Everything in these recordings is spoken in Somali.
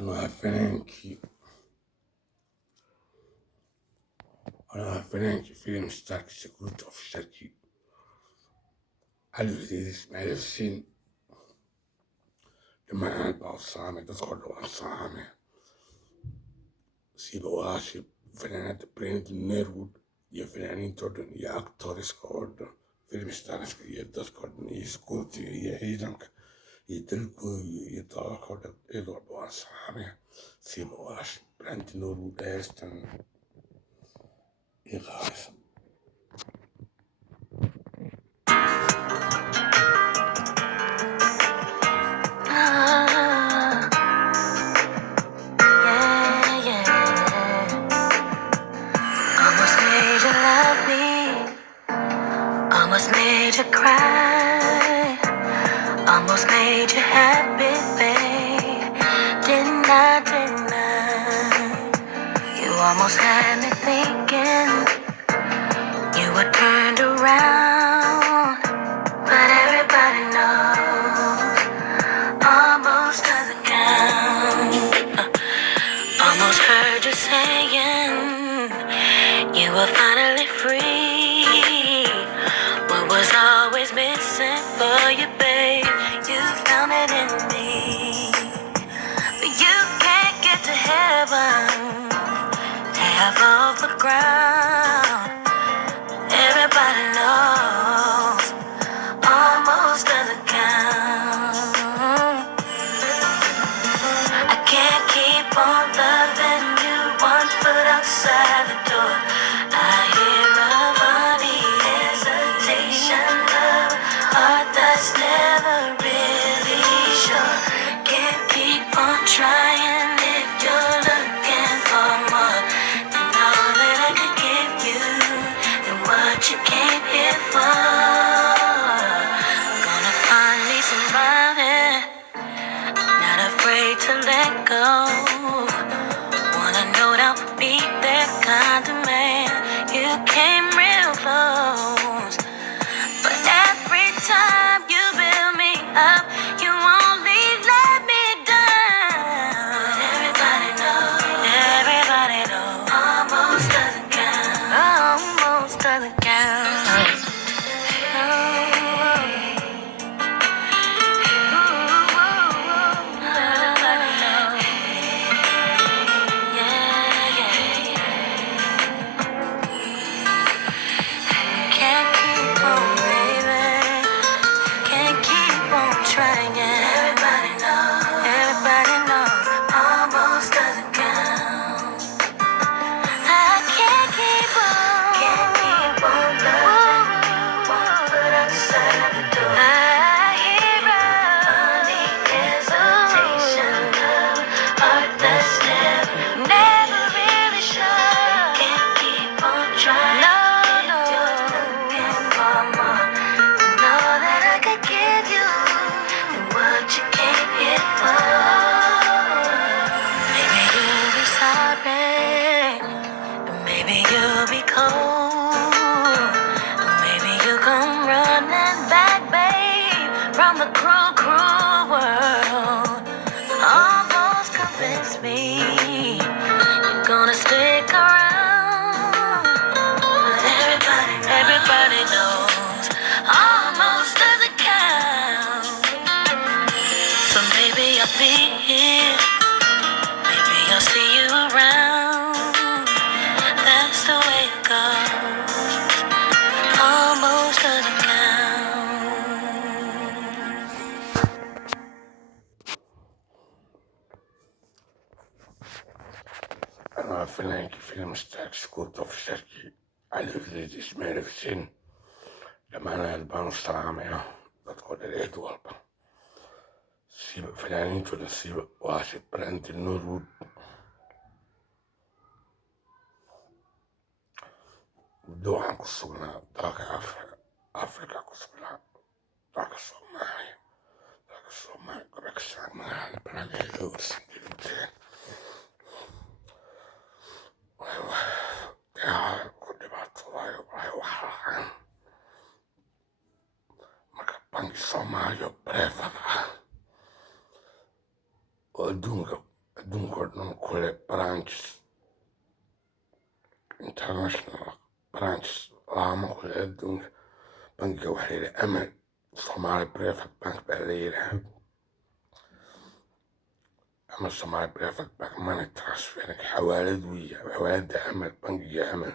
أنا فنانكي أنا فنانكي فيلم ستارك سكوت أوف شاركي Halvdelen Ismail Sin, de man balsame, dat wordt wel samen. Zie als je vanuit de print Nerwood, je vanuit tot een actores geworden. Filmstars je dat wordt niet goed, je dank. Je druk je taal geworden, het wordt wel samen. Zie als je print Nerwood eerst en je gaat. Yeah, yeah. Almost made you love me. Almost made you cry. Almost made you happy, babe. Didn't I, didn't I? You almost had me thinking you were turned around. But everybody knows almost doesn't count. Almost heard you saying you were finally free. What was always missing for you, babe? You found it in me. But you can't get to heaven, half of the ground. Everybody knows almost doesn't count. I can't keep on loving you, one foot outside the door. I hear a funny hesitation, love, heart that's never really sure. Can't keep on trying if you're looking for more than all that I could give you and what you came here for. Gonna find me somebody not afraid to let go. Wanna know that I'll be that kind of man. You came real close, but every time you build me up, you only let me down. Everybody knows, almost doesn't count. Almost doesn't count. Can't keep on, baby. Can't keep on trying. Everybody knows, almost doesn't count. I can't keep on loving you, one foot outside the door. I hear a funny hesitation, love, heart that's never really sure. Can't keep on trying. No, if you're looking for more than all that I could give you and what you came here for. Maybe you'll be sorry. Maybe you'll be cold. Maybe you'll come running back, babe, from the cruel, cruel world. Almost convinced me you're gonna stick around. But everybody knows almost doesn't count. So maybe I'll be here. Maybe I'll see you around. That's the way it goes. Almost doesn't count. أنا فنانكي فيلم ستارك سكوت أوف شاركي Halvdelen Ismail Sin, de man balsame, dat wordt er echt wel. Zie vanuit tot de zie als je print in Nerwood. Doa kusuna, daga Afrika kusuna, daga Somali, korek sama, penage lurs, ja, kudebat wahan, maka pangi Somali prefada, odunga adduunka oo dhan ku leh branches international branches laamo ku leh adduunka. bangiga waxaa la yidhaha amal Somali Private Bank baa la yidhaha ama Somali Private Bank money transferring xawaalad weeye xawaalada amal bangiga amal.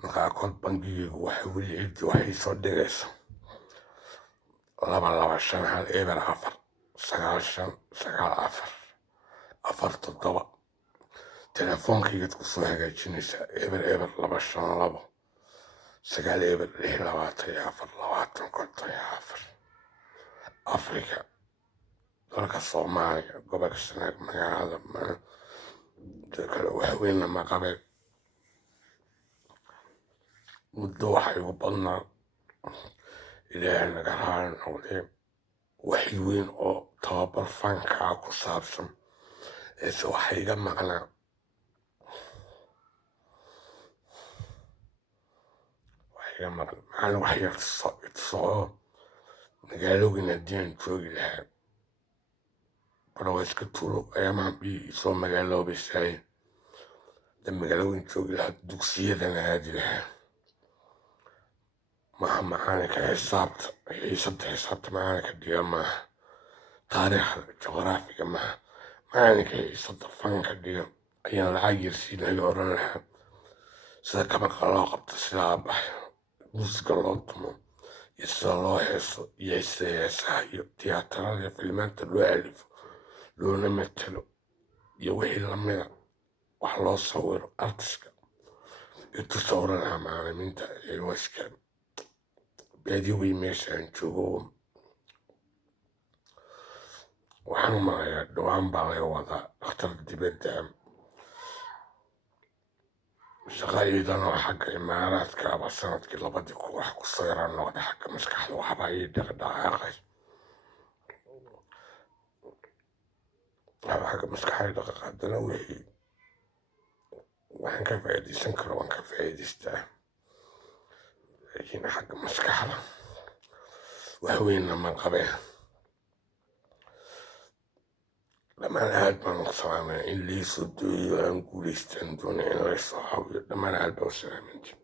marka akoon bangigaygu waxa weli ciddi waxay soo dhigayso 225 telefoonkaygaad ku soo hagaajinaysaa 0052 afrika dalka soomaaliya gobolka sanaag magaalada kale waxweynna ma qabe muddo waxay ugu badnaa ilaahay naga raali noqdee waxi weyn oo tababar fankaa ku saabsan eese waxa iga maqnaa macalin wax yar soo magaalooyin haddii aan joogi lahaa barawa iska tuuro ayaamaha bii soo magaaloobaysaaye da magaalooyin joogi lahaa dugsiyadana aadi lahaa maha macalinka xisaabta xisaabta macalinka dhiga maaha taariikhda juqraafiga maaha macalinka xiisada fanka dhiga ayaan lacag yarsiin laga oran lahaa sida kamarka loo qabto sida abax muusiga loo tumo iyo sida loo heeso iyo sida heesaha iyo tiyaatarada iyo filmaanta loo alifo loona matalo iyo wixii lamida wax loo sawiro artiska intu sawiran lahaa macalimiinta waska baadi wey meeshaan joogo waxaan u malayaa dhowaan baa laga wadaa dhakhtar dibadda shaqadeydana oo xagga imaaraadka aba sanadkii 2 wax ku soo yaraan noqda xagga maskaxda waxbaa ii dhaqdhaqaaqay xagga maskaxda dhaqaaqa haddana wixii waxaan ka faa'iidaysan karo waan ka faa'iidaystaa laakiin xagga maskaxda wax weynna ma qabee dhammaan aad baan u salaamaya in liisoo dooyo aan guulaystaan doonaya in laysoo caawiyo dhammaan aad baa u salaamantiin